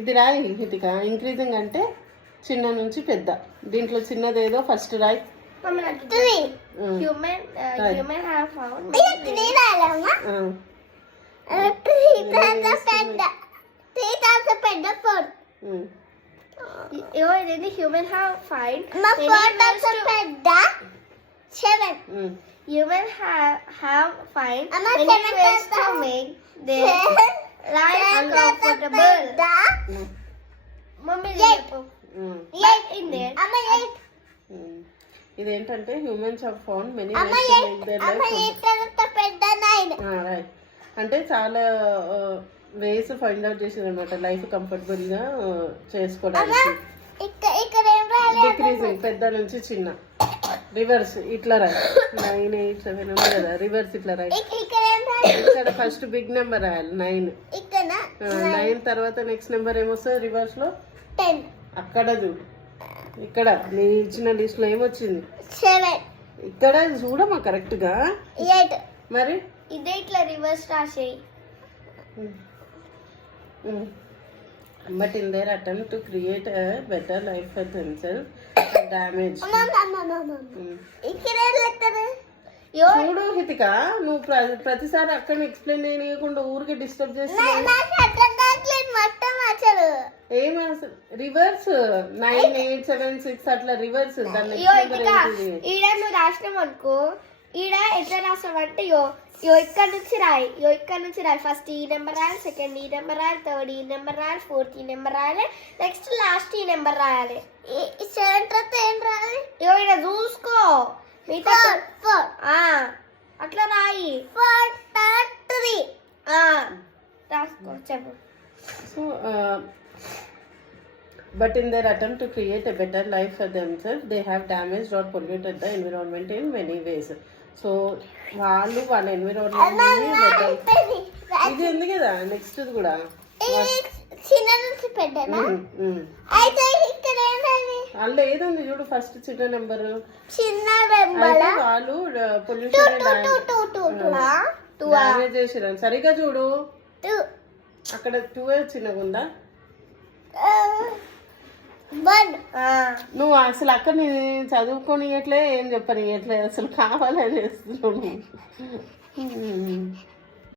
ఇది రాయి హితిక. ఇంక్రీజింగ్ అంటే చిన్న నుంచి పెద్ద. దీంట్లో చిన్నదేదో ఫస్ట్ రాయి. Human have found. Human have find. Human have find many ways to make their life comfortable. Mummy, in there. ఇదేంటంటే humans have found many right అంటే చాలా వేస్ ఫైండ్ అవుట్ చేసింది అనమాట లైఫ్ కంఫర్టబుల్ గా చేసుకోవడానికి. డిక్రీజింగ్ పెద్ద నుంచి చిన్న. రివర్స్ ఇట్లా రాయి 9 8 7 ఉంది కదా, రివర్స్ ఇట్లా రాయి. ఇక్కడ ఫస్ట్ బిగ్ నెంబర్ రాయాలి 9. 9 తర్వాత నెక్స్ట్ నెంబర్ ఏమొస్తుంది రివర్స్ లో? 10. అక్కడ చూడు, ఇక్కడ నీ ఇచ్చిన లిస్ట్ లో ఏమొచ్చింది? 7. ఇక్కడ చూడమా కరెక్ట్ గా? 8. మరి ఇదే ఇట్లా reverse రాసేయి. But in their attempt to create a better life for themselves, damage. చూడు హితిక, నువ్వు ప్రతిసారి అక్కడ ఎక్స్ప్లెయిన్ చేయకుండా ఊరికి డిస్టర్బ్ చేస్తున్నావు. ఏమి రివర్స్ 9 8 7 6 అట్లా రివర్స్. దాన్ని ఈడ నువ్వు రాసినావు అనుకో, ఈడ ఎట్లా రాసావంటే ఇక్కడ నుంచి రాయి. ఫస్ట్ ఈ నెంబర్ రాయాలి, సెకండ్ ఈ నెంబర్ రాయాలి, థర్డ్ ఈ నెంబర్ రాయాలి, ఫోర్త్ ఈ నెంబర్ రాయాలి, నెక్స్ట్ లాస్ట్ ఈ నెంబర్ రాయాలి. 7 తర్వాత ఏం రాయాలి? ఇక్కడ చూసుకో, మిగతా అట్లా రాయి. 4 3 రాసుకో, చెప్పు. So, but in their attempt to create a better life for themselves, they have damaged or polluted the environment in many ways. So, వాళ్ళు వాళ్ళ ఎన్విరాన్మెంట్ ఇది ఉంది కదా, నెక్స్ట్ కూడా చిన్న నుంచి పెద్దనా? అయితే ఇక్కడ అందులో ఏదుంది చూడు, ఫస్ట్ చిన్న నెంబర్ వాళ్ళు పొల్యూషన్ డ్యామేజ్ చేసిరు. సరిగా చూడు, అక్కడ 2 చిన్నగా ఉందా? నువ్వు అసలు అక్కడ నేను చదువుకోనియట్లే, ఏం చెప్పనియట్లే, అసలు కావాలని చేస్తున్నావు.